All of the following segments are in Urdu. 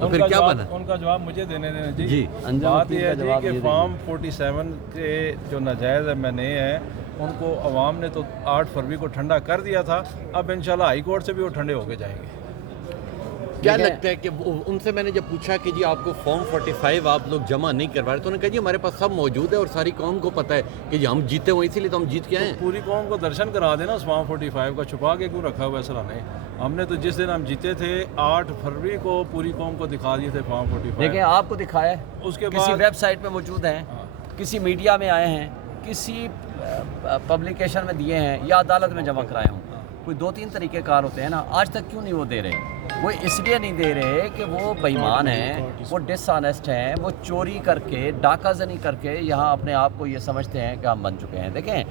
تو پھر کیا بنا؟ ان کا جواب مجھے دینے دینا جی بات یہ ہے جی کہ فارم 47 کے جو ناجائز ایم این اے ہیں ان کو عوام نے تو 8 فروری کو ٹھنڈا کر دیا تھا. اب انشاءاللہ ہائی کورٹ سے بھی وہ ٹھنڈے ہو کے جائیں گے. کیا لگتا ہے کہ ان سے میں نے جب پوچھا کہ جی آپ کو فارم 45 آپ لوگ جمع نہیں کروا رہے تو انہوں نے کہا جی ہمارے پاس سب موجود ہے اور ساری قوم کو پتہ ہے کہ جی ہم جیتے ہوئے اسی لیے تو ہم جیت کے آئے ہیں. پوری قوم کو درشن کرا دینا اس فارم 45 کا, چھپا کے کیوں رکھا ہوا ہے سر نے؟ ہم نے تو جس دن ہم جیتے تھے 8 فروری کو پوری قوم کو دکھا دیے تھے فارم 45. دیکھیں آپ کو دکھایا ہے, اس کے کسی بعد ویب سائٹ پہ موجود ہیں, کسی میڈیا میں آئے ہیں, کسی پبلیکیشن میں دیے ہیں یا عدالت میں جمع کرائے ہوں. کوئی 2-3 طریقے کار ہوتے ہیں نا. آج تک کیوں نہیں وہ دے رہے؟ وہ اس لیے نہیں دے رہے کہ وہ بے ایمان ہیں, وہ ڈس آنیسٹ ہیں, وہ چوری کر کے ڈاکہ زنی کر کے یہاں اپنے آپ کو یہ سمجھتے ہیں کہ ہم بن چکے ہیں. دیکھیں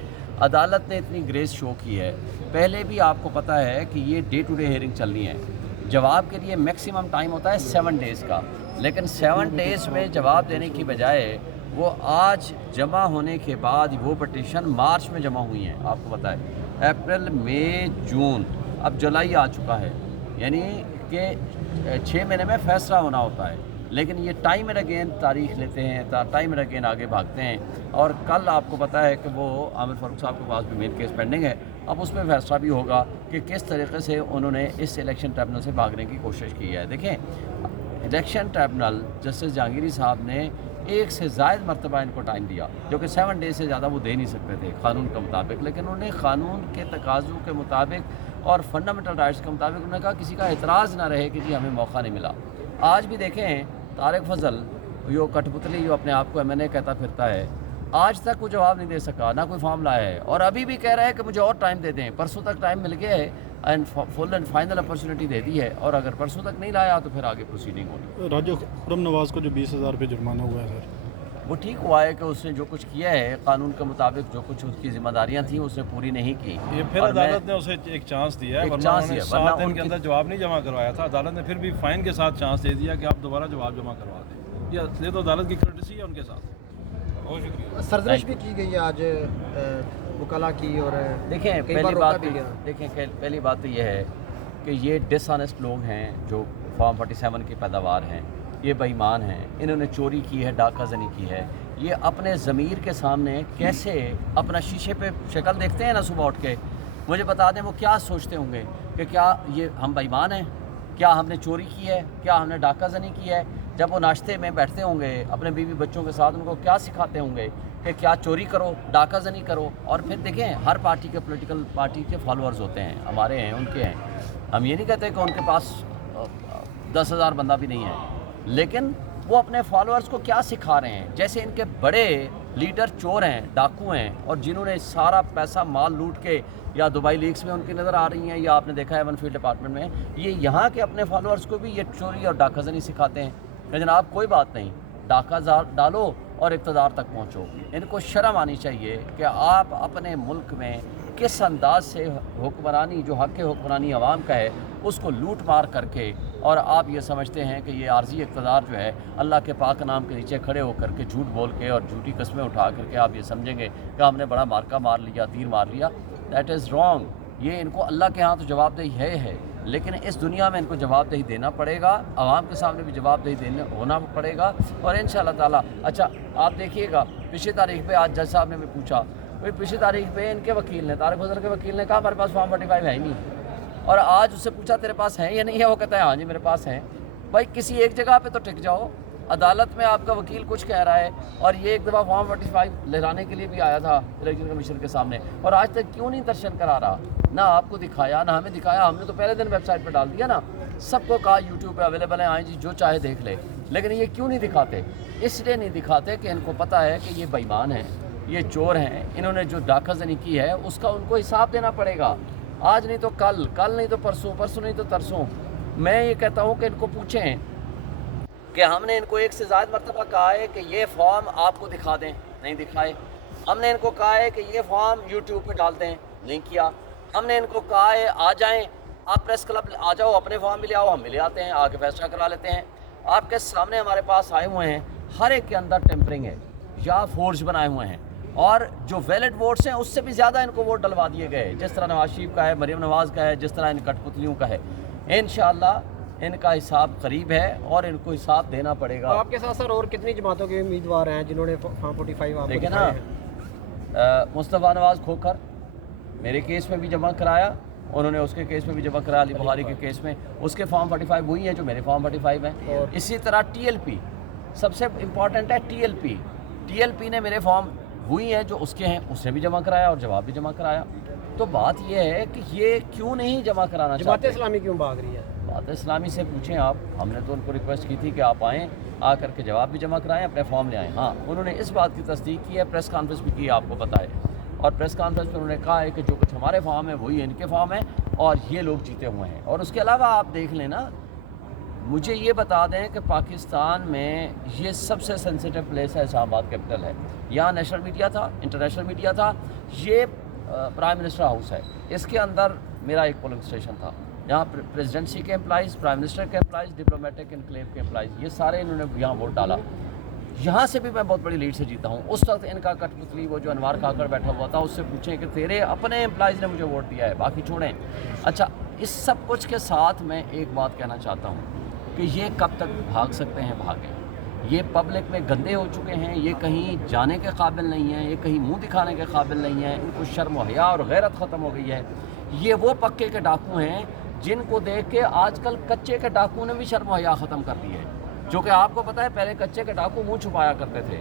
عدالت نے اتنی گریس شو کی ہے, پہلے بھی آپ کو پتہ ہے کہ یہ ڈے ٹو ڈے ہیئرنگ چلنی ہے. جواب کے لیے میکسیمم ٹائم ہوتا ہے 7 ڈیز کا, لیکن 7 ڈیز میں جواب دینے کی بجائے وہ آج جمع ہونے کے بعد وہ پٹیشن مارچ میں جمع ہوئی ہیں. آپ کو پتہ ہے اپریل, مئی, جون, اب جولائی آ چکا ہے, یعنی کہ 6 مہینے میں فیصلہ ہونا ہوتا ہے. لیکن یہ ٹائم اینڈ اگین تاریخ لیتے ہیں, ٹائم اینڈ اگین آگے بھاگتے ہیں. اور کل آپ کو پتہ ہے کہ وہ عامر فاروق صاحب کے پاس بھی مین کیس پینڈنگ ہے. اب اس میں فیصلہ بھی ہوگا کہ کس طریقے سے انہوں نے اس الیکشن ٹریبونل سے بھاگنے کی کوشش کی ہے. دیکھیں الیکشن ٹریبونل جسٹس جہانگیری صاحب نے 1 سے زائد مرتبہ ان کو ٹائم دیا, جو کہ 7 ڈیز سے زیادہ وہ دے نہیں سکتے تھے قانون کے مطابق. لیکن انہوں نے قانون کے تقاضوں کے مطابق اور فنڈامنٹل رائٹس کے مطابق انہوں نے کہا کسی کا اعتراض نہ رہے کہ جی ہمیں موقع نہیں ملا. آج بھی دیکھیں طارق فضل جو کٹ پتلی جو اپنے آپ کو ایم این اے کہتا پھرتا ہے, آج تک وہ جواب نہیں دے سکا, نہ کوئی فارم لایا ہے, اور ابھی بھی کہہ رہا ہے کہ مجھے اور ٹائم دے دیں. پرسوں تک ٹائم مل گیا ہے, and full and final opportunity دے دی ہے, اور اگر پرسوں تک نہیں لایا تو پھر آگے پروسیڈنگ ہوگی. راجہ خرم نواز کو جو 20,000 روپے جرمانہ ہوا ہے سر, وہ ٹھیک ہوا ہے کہ اس نے جو کچھ کیا ہے قانون کے مطابق, جو کچھ اس کی ذمہ داریاں تھیں اس نے پوری نہیں کی. یہ پھر عدالت نے اسے ایک چانس دیا ہے, ورنہ انہوں نے 7 دن کے اندر جواب نہیں جمع کروایا تھا. عدالت نے پھر بھی فائن کے ساتھ چانس دے دیا کہ آپ دوبارہ جواب جمع کروا دیں. یہ تو عدالت کی کرٹسی ہے ان کے ساتھ. بہت شکریہ. سرزنش بھی کی گئی ہے آج وکلا کی, اور دیکھیں پہلی بات تو یہ ہے کہ یہ ڈس آنیسٹ لوگ ہیں جو فارم 47 کی پیداوار ہیں, یہ بے ایمان ہیں, انہوں نے چوری کی ہے, ڈاکہ زنی کی ہے. یہ اپنے ضمیر کے سامنے کیسے اپنا شیشے پہ شکل دیکھتے ہیں نا صبح اٹھ کے, مجھے بتا دیں وہ کیا سوچتے ہوں گے کہ کیا یہ ہم بے ایمان ہیں, کیا ہم نے چوری کی ہے, کیا ہم نے ڈاکہ زنی کی ہے. جب وہ ناشتے میں بیٹھتے ہوں گے اپنے بیوی بچوں کے ساتھ, ان کو کیا سکھاتے ہوں گے کہ کیا چوری کرو, ڈاکہ زنی کرو. اور پھر دیکھیں ہر پارٹی کے پولیٹیکل پارٹی کے فالوورز ہوتے ہیں, ہمارے ہیں, ان کے ہیں. ہم یہ نہیں کہتے کہ ان کے پاس 10,000 بندہ بھی نہیں ہے, لیکن وہ اپنے فالوورز کو کیا سکھا رہے ہیں. جیسے ان کے بڑے لیڈر چور ہیں, ڈاکو ہیں, اور جنہوں نے سارا پیسہ مال لوٹ کے یا دبئی لیکس میں ان کی نظر آ رہی ہیں, یا آپ نے دیکھا ہے ون فیلڈ ڈپارٹمنٹ میں, یہ یہاں کے اپنے فالوورز کو بھی یہ چوری اور ڈاکہ زنی سکھاتے ہیں. لیکن آپ کوئی بات نہیں, ڈاکہ ڈالو اور اقتدار تک پہنچو. ان کو شرم آنی چاہیے کہ آپ اپنے ملک میں کس انداز سے حکمرانی, جو حق حکمرانی عوام کا ہے, اس کو لوٹ مار کر کے, اور آپ یہ سمجھتے ہیں کہ یہ عارضی اقتدار جو ہے اللہ کے پاک نام کے نیچے کھڑے ہو کر کے جھوٹ بول کے اور جھوٹی قسمیں اٹھا کر کے آپ یہ سمجھیں گے کہ ہم نے بڑا مارکا مار لیا, تیر مار لیا. That is wrong. یہ ان کو اللہ کے ہاں تو جواب دہی ہے, لیکن اس دنیا میں ان کو جواب دہی دینا پڑے گا, عوام کے سامنے بھی جواب دہی ہونا پڑے گا. اور انشاءاللہ تعالیٰ اچھا آپ دیکھیے گا پچھلی تاریخ پہ, آج جج صاحب نے بھی پوچھا, پچھلی تاریخ پہ ان کے وکیل نے, طارق فضل کے وکیل نے کہا ہمارے پاس فارم 45 ہے ہی نہیں, اور آج اس سے پوچھا تیرے پاس ہے یا نہیں ہے, وہ کہتا ہے ہاں جی میرے پاس ہیں. بھائی کسی ایک جگہ پہ تو ٹک جاؤ. عدالت میں آپ کا وکیل کچھ کہہ رہا ہے, اور یہ ایک دفعہ فارم 45 لہرانے کے لیے بھی آیا تھا الیکشن کمیشن کے سامنے, اور آج تک کیوں نہیں درشن کرا رہا؟ نہ آپ کو دکھایا, نہ ہمیں دکھایا. ہم نے تو پہلے دن ویب سائٹ پہ ڈال دیا نا, سب کو کہا یوٹیوب پہ اویلیبل ہے, آئیں جی جو چاہے دیکھ لے. لیکن یہ کیوں نہیں دکھاتے؟ اس لیے نہیں دکھاتے کہ ان کو پتہ ہے کہ یہ بے ایمان ہیں, یہ چور ہیں. انہوں نے جو ڈاکہ زنی کی ہے اس کا ان کو حساب دینا پڑے گا. آج نہیں تو کل, کل نہیں تو پرسوں, پرسوں نہیں تو ترسوں. میں یہ کہتا ہوں کہ ان کو پوچھیں کہ ہم نے ان کو 1 سے زائد مرتبہ کہا ہے کہ یہ فارم آپ کو دکھا دیں, نہیں دکھائے. ہم نے ان کو کہا ہے کہ یہ فارم یوٹیوب پہ ڈال دیں, نہیں کیا. ہم نے ان کو کہا ہے آ جائیں آپ پریس کلب آ جاؤ, اپنے فارم بھی لے آؤ, ہم بھی لے آتے ہیں, آ کے فیصلہ کرا لیتے ہیں. آپ کے سامنے ہمارے پاس آئے ہوئے ہیں, ہر ایک کے اندر ٹیمپرنگ ہے یا فورج بنائے ہوئے ہیں, اور جو ویلڈ ووٹس ہیں اس سے بھی زیادہ ان کو ووٹ ڈلوا دیے گئے, جس طرح نواز شریف کا ہے, مریم نواز کا ہے, جس طرح ان کٹ پتلیوں کا ہے. انشاءاللہ ان کا حساب قریب ہے اور ان کو حساب دینا پڑے گا. آپ کے ساتھ سر اور کتنی جماعتوں کے امیدوار ہیں جنہوں نے فارم 45 آپ کو دیکھیں دکھائے نا ہیں؟ مصطفیٰ نواز کھوکھر میرے کیس میں بھی جمع کرایا, انہوں نے اس کے کیس میں بھی جمع کرایا, علی بخاری کے کیس میں اس کے فارم 45 وہی ہیں جو میرے فارم 45 ہیں. اسی طرح ٹی ایل پی سب سے امپورٹنٹ ہے. ٹی ایل پی نے میرے فارم وہی ہیں جو اس کے ہیں, اس نے بھی جمع کرایا اور جواب بھی جمع کرایا. تو بات یہ ہے کہ یہ کیوں نہیں جمع کرانا جماعت چاہتے. اسلامی کیوں بھاگ رہی ہے؟ بات اسلامی سے پوچھیں آپ, ہم نے تو ان کو ریکویسٹ کی تھی کہ آپ آئیں, آ کر کے جواب بھی جمع کرائیں, اپنے فارم لے آئیں. ہاں انہوں نے اس بات کی تصدیق کی ہے, پریس کانفرنس بھی کی, آپ کو پتہ ہے, اور پریس کانفرنس میں انہوں نے کہا ہے کہ جو کچھ ہمارے فارم ہیں وہی ان کے فارم ہیں اور یہ لوگ جیتے ہوئے ہیں. اور اس کے علاوہ آپ دیکھ لیں نا, مجھے یہ بتا دیں کہ پاکستان میں یہ سب سے سینسیٹیو پلیس ہے, اسلام آباد کیپٹل ہے, یہاں نیشنل میڈیا تھا, انٹرنیشنل میڈیا تھا, یہ پرائم منسٹر ہاؤس ہے, اس کے اندر میرا ایک پولنگ اسٹیشن تھا, یہاں پریزیڈنسی کے امپلائیز, پرائم منسٹر کے امپلائیز, ڈپلومیٹک انکلیو کے امپلائیز, یہ سارے انہوں نے یہاں ووٹ ڈالا. یہاں سے بھی میں بہت بڑی لیڈ سے جیتا ہوں. اس وقت ان کا کٹ پتلی وہ جو انوار کھا بیٹھا ہوا تھا, اس سے پوچھیں کہ تیرے اپنے امپلائیز نے مجھے ووٹ دیا ہے, باقی چھوڑیں. اچھا, اس سب کچھ کے ساتھ میں ایک بات کہنا چاہتا ہوں کہ یہ کب تک بھاگ سکتے ہیں, بھاگیں. یہ پبلک میں گندے ہو چکے ہیں, یہ کہیں جانے کے قابل نہیں ہیں, یہ کہیں منہ دکھانے کے قابل نہیں ہیں, ان کو شرم و حیا اور غیرت ختم ہو گئی ہے. یہ وہ پکے کے ڈاکو ہیں جن کو دیکھ کے آج کل کچے کے ڈاکو نے بھی شرم و حیا ختم کر دی ہے. جو کہ آپ کو پتہ ہے پہلے کچے کے ڈاکو منہ چھپایا کرتے تھے,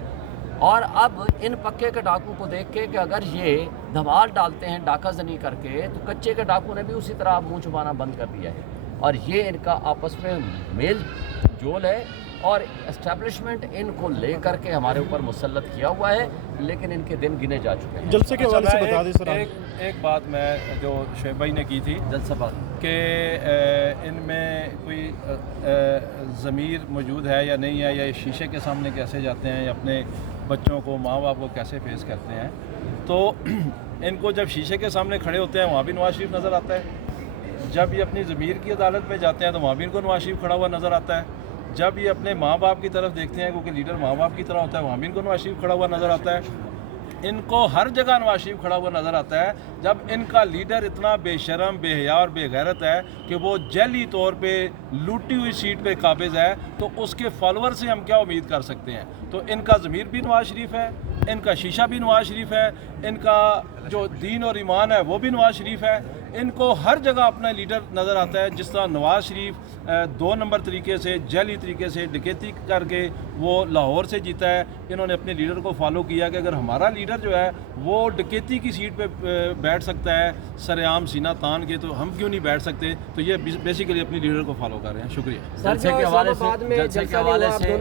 اور اب ان پکے کے ڈاکو کو دیکھ کے کہ اگر یہ دھمال ڈالتے ہیں ڈاکہ زنی کر کے, تو کچے کے ڈاکو نے بھی اسی طرح منہ چھپانا بند کر دیا ہے. اور یہ ان کا آپس میں میل جول ہے, اور اسٹیبلشمنٹ ان کو لے کر کے ہمارے اوپر مسلط کیا ہوا ہے, لیکن ان کے دن گنے جا چکے ہیں. جلسے کے حوالے سے بتا دیں سر. ایک بات میں جو شعیب بھائی نے کی تھی جلسہ بات کہ ان میں کوئی ضمیر موجود ہے یا نہیں ہے, یا شیشے کے سامنے کیسے جاتے ہیں, یا اپنے بچوں کو, ماں باپ کو کیسے فیس کرتے ہیں. تو ان کو جب شیشے کے سامنے کھڑے ہوتے ہیں وہاں بھی نواز شریف نظر آتا ہے, جب یہ اپنی ضمیر کی عدالت میں جاتے ہیں تو وہاں بھی ان کو نواز شریف کھڑا ہوا نظر آتا ہے, جب یہ اپنے ماں باپ کی طرف دیکھتے ہیں کیونکہ لیڈر ماں باپ کی طرح ہوتا ہے, وہاں بھی ان کو نواز شریف کھڑا ہوا نظر آتا ہے. ان کو ہر جگہ نواز شریف کھڑا ہوا نظر آتا ہے. جب ان کا لیڈر اتنا بے شرم, بے حیا اور بے غیرت ہے کہ وہ جعلی طور پہ لوٹی ہوئی سیٹ پہ قابض ہے, تو اس کے فالوور سے ہم کیا امید کر سکتے ہیں. تو ان کا ضمیر بھی نواز شریف ہے, ان کا شیشہ بھی نواز شریف ہے, ان کا جو دین اور ایمان ہے وہ بھی نواز شریف ہے. ان کو ہر جگہ اپنا لیڈر نظر آتا ہے. جس طرح نواز شریف 2 نمبر طریقے سے, جعلی طریقے سے ڈکیتی کر کے وہ لاہور سے جیتا ہے, انہوں نے اپنے لیڈر کو فالو کیا کہ اگر ہمارا لیڈر جو ہے وہ ڈکیتی کی سیٹ پہ بیٹھ سکتا ہے سر عام سینہ تان کے, تو ہم کیوں نہیں بیٹھ سکتے. تو یہ بیسیکلی اپنی لیڈر کو فالو کر رہے ہیں. شکریہ. جلسے کے حوالے سے